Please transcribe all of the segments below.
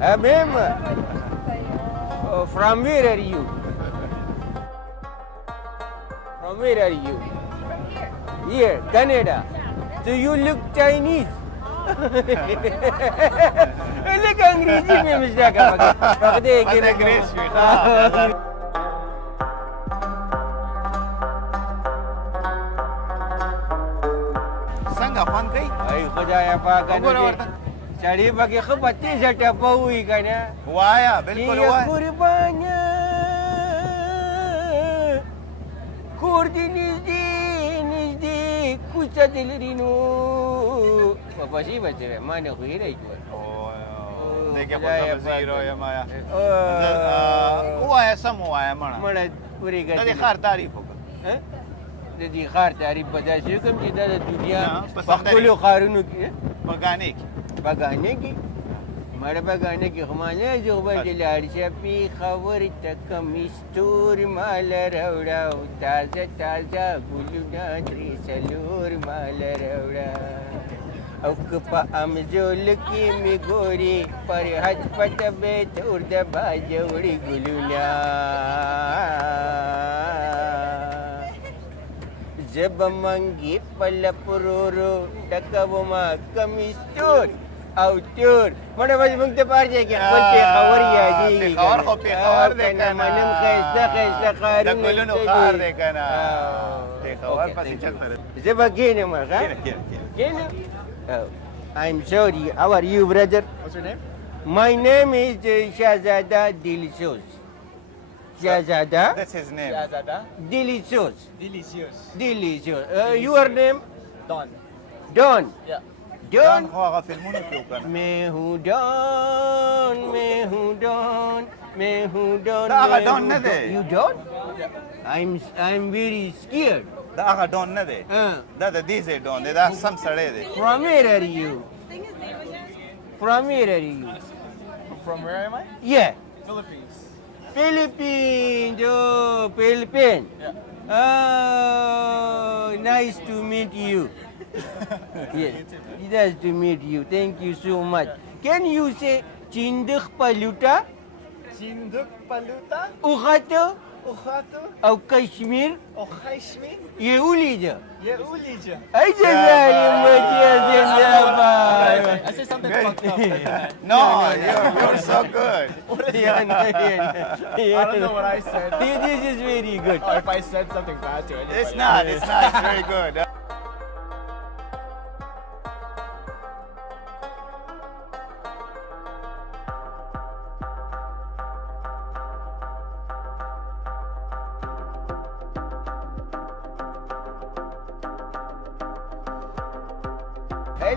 Ma'am, from where are you? From where are you? Here, Canada. So you look Chinese. Look Angrezi में mistake है पकड़े कि ना څنګه خوند کوي ay خدایا پاک چړې بګي خو پتی زټه پوي کنه وایا بالکل وایا قربانه کور دې نږدې کوڅه دې لري نو په پښې بچره ما نه خو یې راځي دیکھه په زیرو یم آیا وایا سم وایا مړه پوری ګټه دې خار تعریف وکړه د دې خار تعریف په داسې کوم چې د دنیا په خپل خارونو کې بګانې کې مړه بګانې کې خمانه جو بل لاړ شپې خبر تک مستور مال راوړا تازه ګلونه درې څلور مال راوړا او که په امجول کې می ګوري پر حج پټ به تور د باجوړي ګلونه जब मंगी पल पुरोरो टकवमा कमिस्टोर आउटोर मने बस मुंगते पार जाए कि अपन पे खबर या जी खबर को पे खबर देखना मनम कैसा खारू दकुलनो खार देखना ते खबर पसी चलता जब अगेन मगा again I'm sorry how are you brother what's your name my name is Shahzada Dilshos Jazera. That's his name. Jazera. Delicious. Delicious. Your name? Don. Don. Yeah. Don. هو هغه فلمونه کې وکړه. मैं हूँ Don. دا هغه Don نه دی. You Don? I'm very scared. دا هغه Don نه دی. دا د دې ځای Don دی. دا سم سړی دی. From where are you? From where are you? From where am I? Yeah. Philippines. Philippines. Oh, Philippines. Yeah. Oh, nice to meet you. Yes, nice to meet you. Thank you so much. Can you say Chindak Paluta? Chindak Paluta? Ukhato? Ukhato? Or Kashmir? Or Kashmir? Yeulija? Yeulija. I just said I say something fucked up. No, you're so good. Yeah, I don't know what I said. This is very good. Or if I said something bad to anybody. It's not. It's very good.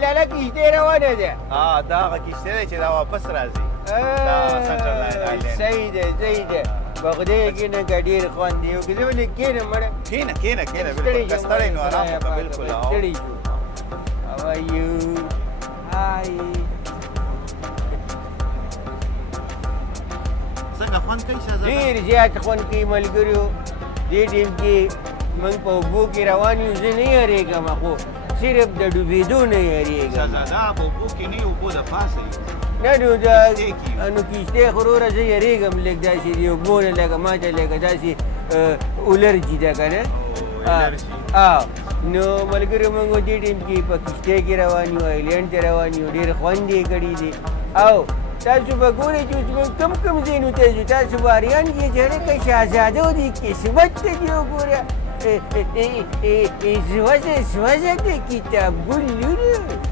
لالا کشته روانه ده دا هغه کشته دی چې دا واپس راځي دا سنټرل آیلینډ صحیح ده بغدې کې نه ګډیر خوان دی او کې ولې کېنه مړه کېنه بالکل کستړی نو آرام وکړه بالکل ستړي شو how are you hi څنګه خوند کوي شهزاده ډېر زیات خوند کوي ملګرو دې ټیم کې موږ په اوبو کې روان یو زه نه یېرېږم خو صرف د ډوبېدو نه یېرېږم شهزاده په اوبو کې نه اوبو د پاسه نه نو کښتۍ خو وروره زه یېرېږم لږ داسې د اوبو نه لکه ما ته لکه داسې الرجي ده که نه نو ملګرو موږ دې ټیم کې په کښتۍ کې روان یو آیلینډ ته روان یو ډېر خوند یې کړي دي او تاسو به ګورئ چې اوس کوم ځایونو ته ځو تاسو به حیران کړئ چې هلکه شهزاده دې قسمت ته دي وګوره سوزه د کتابونو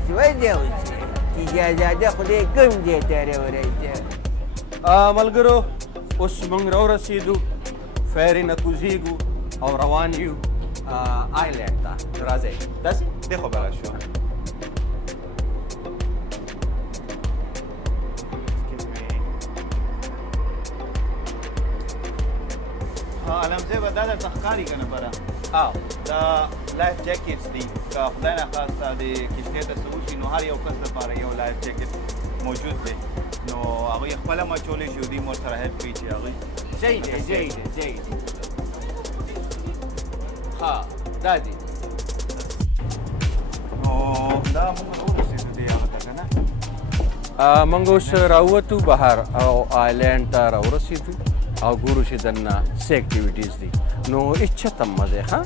سوزه اوسه چې شهزاده خدای کوم ځای ته راورسه ملګرو اوس موږ راورسېدو فیرې نه کوزېږو او روان یو آیلینډ ته راځئ داسې دې خو به راشو علمزه به دا درته ښکاري که نه بره دا لایف جاکټس دي که خدای نخواسته د کښتۍ ته څه وشي نو هر یو کس لپاره یو لایف جاکټ موجود دی نو هغوی خپله مچولی شي دوی مور سره هیلپ کوي چې هغوی صحیح دی ها دا دی نو دا موږ راورسېدو دې هغه ته که نه موږ اوس راووتو بهر او آیلینډ ته راورسېدو او ګورو چې دننه څه اکټیویټیز دي نو هېڅ چته مه ځئ ښه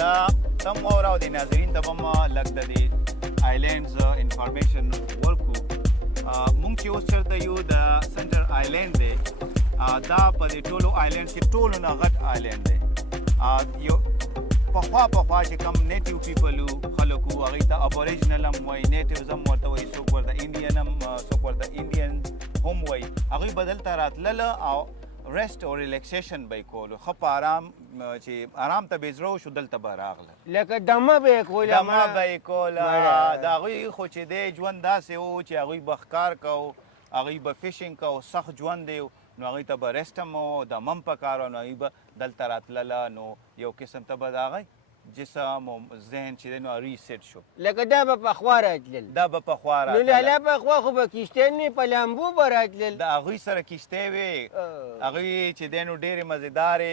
دا تم اور او د ناظرین ته هم لږ د دې آیلینډز انفارمیشن ورکو مونږ چې اوس چېرته یو د سنټر آیلینډ دی دا په دې ټولو آیلینډ کې ټولو نه غټ آیلینډ دی یو پخوا چې کم نیټیو پیپل وو خلک وو هغوی ته ابوریجنل هم وایي نیټیوز هم ورته وایي څوک ورته انډین هم څوک ورته انډین هم وایي هغوی به دلته راتلله او ریسټ او ریلیکسیشن به یې کولو ښه په آرام چې آرام ته بې زړه وشو دلته به راغله لکه دمه به یې کوله دمه به یې کوله د هغوی خو چې دی ژوند داسې و چې هغوی به ښکار کو هغوی به فشنګ کو سخت ژوند دی نو هغوی ته به ریسټ هم و دمه هم پکار و نو هغوی به دلته راتلله نو یو قسم ته به د هغوی جسم او ذهن چې دی نو ریسیټ شو لکه دا به پخوا راتلل دا به پخوا نو لالا پخوا خو به کښتۍ نه په لامبو به راتلل د هغوی سره کښتۍ وې هغوی چې دی نو ډېرې مزېدارې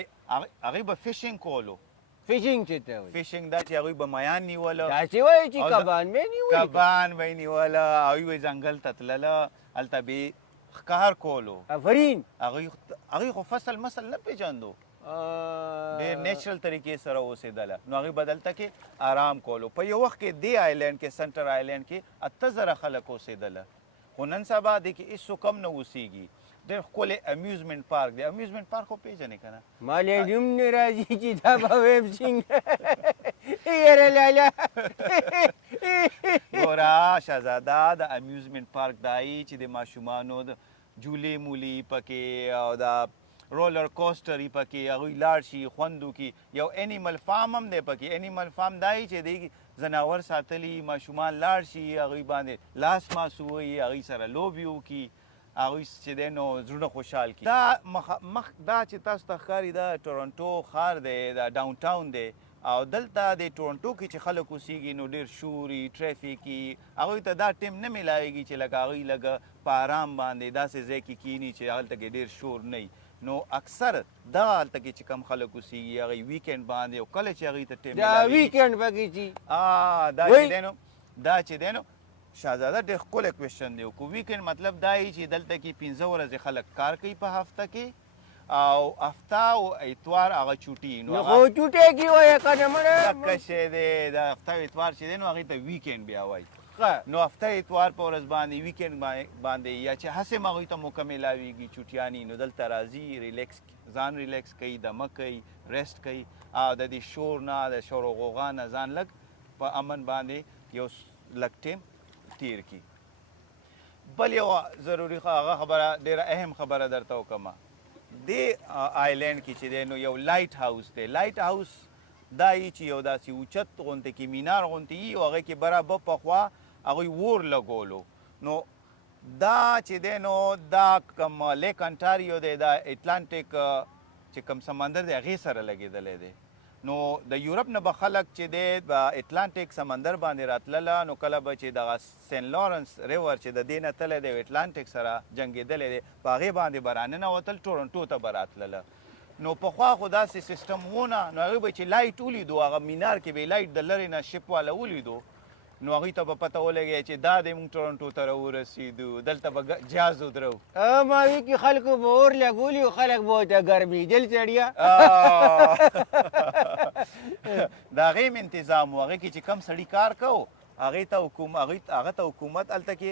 هغوی به فشنګ کولو فشنګ چې ته وایي فشنګ دا چې هغوی به میان نیوله داسې وایي چې کبان به یې نیولي کبان به یې نیوله هغوی به ځنګل ته تلله هلته به یې ښکار کولو افرین هغوی خو فصل مسل نه پېژندو ډېر نیچرل طریقې سره اوسېدله نو هغوی به دلته کې آرام کولو په یو وخت کې دې آیلینډ کې سنټر آیلینډ کې 8,000 خلک اوسېدله خو نن سبا دی کې هېڅوک هم نه اوسېږي ډېر ښکلی امیوزمنټ پارک دی امیوزمنټ پارک خو پېژنې که نه ما له نوم نه راځي چې دا به ویم څنګه یاره لالا ګوره شهزاده د امیوزمنټ پارک دا یي چې د ماشومانو د جولې مولې پکې او دا رولر کوسټر یې پکې هغوی لاړ شي خوند وکړي یو انیمل فارم هم دی پکې انیمل فارم دا یي چې دی ځناور ساتلي ماشومان لاړ شي هغوی باندې لاس ماسو ووهي هغوی سره لوبې وکړي هغوی چې دی نو زړونه خوشحال کړي دا دا چې تاسو ته ښکاري دا ټورنټو ښار دی دا ډاون ټاون دی او دلته د ټورنټو کې چې خلک اوسېږي نو ډېر شور وي ټریفک وي هغوی ته دا ټیم نه میلاویږي چې لکه هغوی لږه په آرام باندې داسې ځای کې کښېني چې هلته کې ډېر شور نه وي نو اکثر دا هلته کې چې کم خلک اوسېږي هغوی ویکینډ باندې او کله چې هغوی ته ټیم دا ویکینډ پکې چې دا چې دی نو شهزاده ډېر ښکلی کوېشن دی خو ویکینډ مطلب دا یي چې دلته کې 15 ورځې خلک کار کوي په هفته کې او هفته او اتوار هغه چوټي نو خو چوټۍ کې وایه که نه مړه ټکه شی دی د هفته او اتوار چې دی نو هغې ته ویکینډ بیا وایي نو هفته اتوار په ورځ باندې ویکینډ باندې یا چې هسې هم هغوی ته موقع میلاویږي چوټیانې نو دلته راځي ځان ریلیکس کوي دمه کوي ریسټ کوي او د دې شور نه د شور و غوغا نه ځان لږ په امن باندې یو لږ ټیم تیر کړي بل یو ضروري هغه خبره ډېره اهم خبره درته وکړمه دې آیلینډ کې چې دی نو یو لایټ هاوس دی لایټ هاوس دا یي چې یو داسې اوچت غوندې کې مینار غوندې یي او هغې کې برابر پخوا هغوی اور لګولو نو دا چې دی نو دا کوم لیک انټاریو دی دا اټلانټیک چې کوم سمندر دی هغې سره لګېدلی دی نو د یورپ نه به خلک چې دی اټلانټیک سمندر باندې راتلله نو کله به چې دغه سین لارنس ریور چې د دې نه تللی دی اټلانټیک سره جنګېدلی دی په هغې باندې به راننوتل ټورنټو ته به راتلله نو پخوا خو داسې سیسټم ونه نو هغوی به چې لایټ ولیدو هغه مینار کې به یې لایټ د لرې نه شپ والا ولیدو نو هغوی ته به پته ولګی چې دا دی موږ ټورنټو ته راورسېدو دلته به جهاز ودرو ما وی کې خلکو به اور لګولي او خلک به ورته ګرمېدل سړیه د هغې هم انتظام و هغې کې چې کم سړي کار کو هغې ته حکومت هلته کې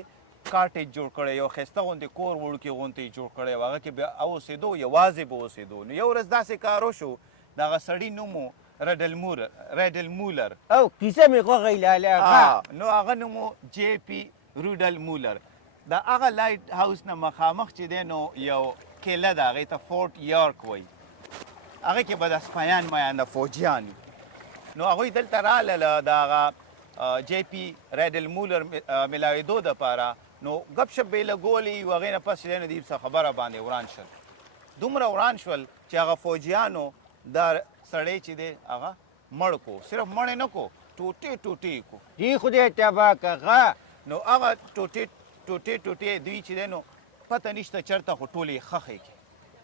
کاټیج جوړ کړی یو ښایسته غوندې کور وړوکې غوندې جوړ کړی و هغه کې بیا اوسېدو یوازې به اوسېدو نو یو ورځ داسې کار وشو د هغه سړي نوم و ریډل مولر او کیسه مې خوښه لاله نو هغه نومو جی پی روډل مولر د هغه لایټ هاوس نه مخامخ چې دی نو یو کیله ده هغې ته فورټ یارک وایي هغې کې به د سپیان میان د فوجیان نو هغوی دلته راغله د هغه جی پی ریډل مولر میلاوېدو دپاره نو ګپ شپ به یې لګولي و هغې نه پس چې دی نو دوی څه خبره باندې وران شول دومره وران شول چې هغه فوجیانو دا سړی چې دی هغه مړ کو صرف مړ یې نه کو ټوټې کو دی خدای تباه کړه نو هغه ټوټې دوی چې دی نو پته نشته چېرته خو ټولې خښې کې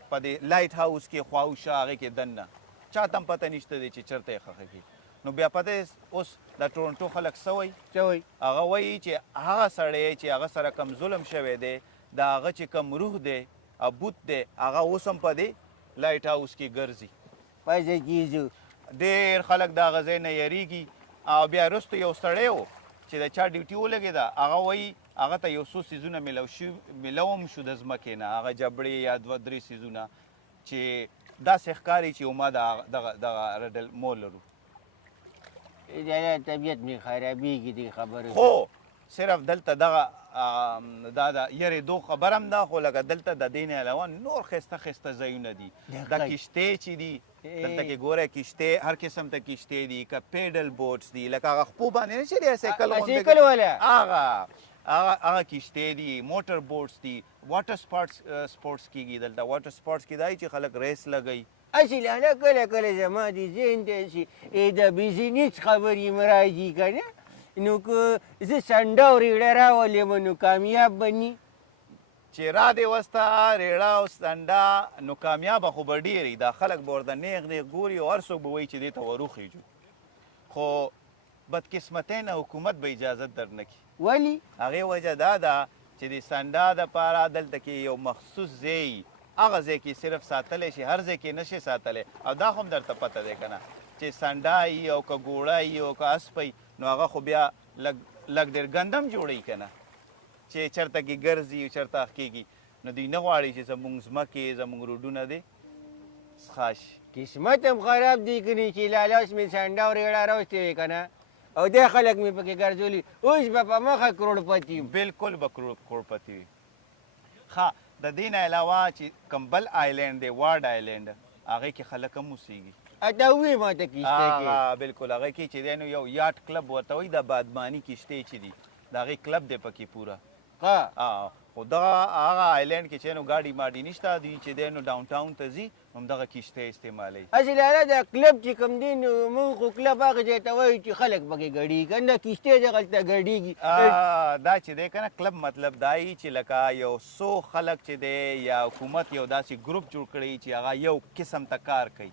په دې لایټ هاوس کې خواوشا هغې کې دننه چاته هم پته نشته دی چې چېرته یې خښې کې نو بیا پته اوس د ټورنټو خلک څه وایي هغه وایي چې هغه سړی چې هغه سره کم ظلم شوی دی د هغه چې کم روح دی بوت دی هغه اوس هم په دې لایټ هاوس کې ګرځي پزه کیږو ډېر خلک د هغه ځای نه یریږي او بیا وروسته یو سړی و چې د چا ډیوټي ولګېده هغه وایي هغه ته یو څو څیزونه میلوم شو د ځمکې نه هغه جبړې یا دوه درې څیزونه چې داسې ښکاري چې ما دغه ریډل مولر و طبیعت مې خرابېږي دې خبرو خو صرف دلته دغه دا د یریدو خبر هم ده خو لکه دلته د دې نه علاوه نور ښایسته ځایونه دي دا کشتۍ چې دي دلته کې ګوره کشتۍ هر قسم ته کشتۍ دي که پیډل بوټس دي لکه هغه خپو باندې نه چې دی سایکل والا هغه کشتۍ دي موټر بوټس دي واټر سپورټس کېږي دلته واټر سپورټس کې دا چې خلک ریس لګوي اصل لاله کله زما د ذهن ته شي د بزنس خبرې م راځي که نه نو که زه سنډه او ریړه راولم نو کامیاب به ني چې را دې وسته ریړه او سنډه نو کامیابه خو به ډېر دا خلک به ورته نیغ ګوري او هر څوک به وایي چې دې ته وروخیږو خو بدقسمتۍ نه حکومت به اجازت در نه کړي ولې هغې وجه دا ده چې د سنډه دپاره دلته کې یو مخصوص ځای هغه ځای کې صرف ساتلی شي هر ځای کې نشي ساتلی او دا خو هم درته پته دی که نه چې سنډه وي او که ګوړه وي او که اسپی نو هغه خو بیا لږ ډېر ګندم جوړوي که نه چې چېرته کې ګرځي چېرته کېږي نو دوی نه غواړي چې زموږ ځمکې زموږ روډونه دی څښا شي قسمت هم خراب دی که نه چې لالاس مې سنډه او ریړه راوستې وې که نه او دې خلک مې پکې ګرځولي اوس به په مخه کروړپتي یم بلکل به کروړپتي وي ښه د دې نه علاوه چې کوم بل آیلینډ دی وارډ آیلینډ هغې کې خلک هم اوسېږي اته ووایې ما ته کشتۍ کې بلکل هغې کې چې دی نو یو یاټ کلب ورته وایي د بادباني کشتۍ چې دي د هغې کلب دی پکې پوره خو دغه هغه آیلینډ کې چې نو ګاډي ماډي نشته دوی چې دی نو ډاون ټاون ته ځي هم دغه کشتۍ استعمالوي هسې لاله دا کلب چې کوم دی نو موږ خو کلب هغه ځای ته وایو چې خلک پکې ګډېږي که نه کشتۍ دغلته ګډېږي دا چې دی که نه کلب مطلب دا وي چې لکه یو څو خلک چې دی یا حکومت یو داسې ګروپ جوړ کړی چې هغه یو قسم ته کار کوي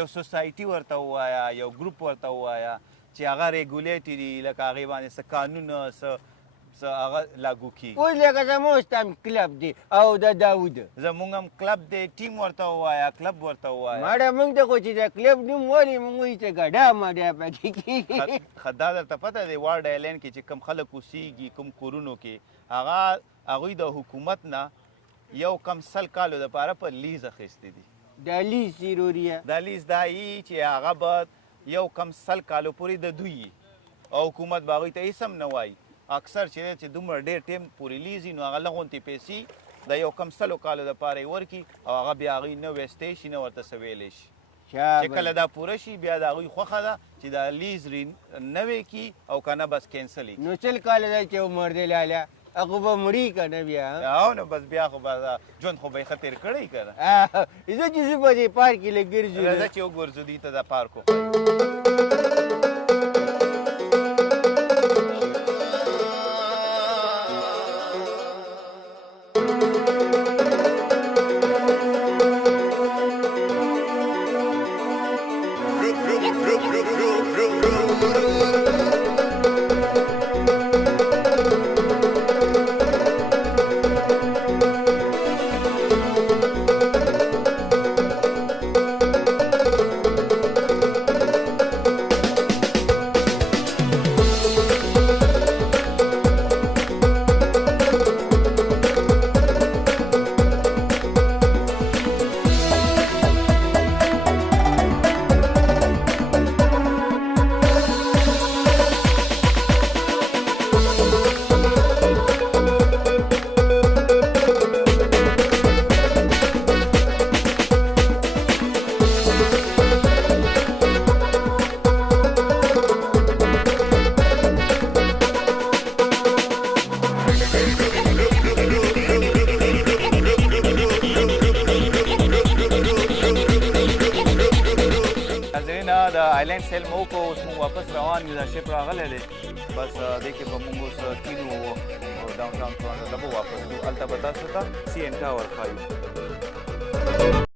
یو سوسایټي ورته ووایه یو ګروپ ورته ووایه چې هغه ریګولیټي دي لکه هغې باندې څه قانون څه هغه لاګو کېږي اوس لکه زموږ هم کلب دی او د داود زموږ هم کلب دی ټیم ورته ووایه کلب ورته ووایه ماړه موږ ته خو چې د کلب نوم ولې موږ وایي چې ګډا مډا پکې کېږي ښه دا درته پته دی وارډ آیلینډ کې چې کوم خلک اوسېږي کوم کورونو کې هغوی د حکومت نه یو کم 100 کالو دپاره په لیز اخیستې دي دا لیز ضروري دا لیز دا یي چې هغه به یو کم 100 کالو پورې د دوی او حکومت به هغوی ته هېڅ هم نه وایي اکثر چې دی چې دومره ډېر ټیم پورې لیزي نو هغه لغونتې پیسې د یو کم 100 کالو دپاره یې ورکړي او هغه بیا هغوی نه ویستی شي نه ورته څه ویلی شي چې کله دا پوره شي بیا د هغوی خوښه ده چې دا لیز نوی کي او که نه بس کینسل یي نو 100 کاله دی چې عمر دی لاله هغه به مري که نه بیا او نو بس بیا خو به ژوند خو به یې ښه تېر کړی که نه زه چې زه به دې پارک کې لږ ګرځو راځه چې وګورځو دوی ته دا پارک وښایو لینډ سیل مو وکړو اوس موږ واپس روان یو دا شپ راغلی دی بس دې کې به موږ اوس کینو ډاون ټاون ټورانټو ته به واپس ځو هلته به تاسو ته سی این ټاور ښایو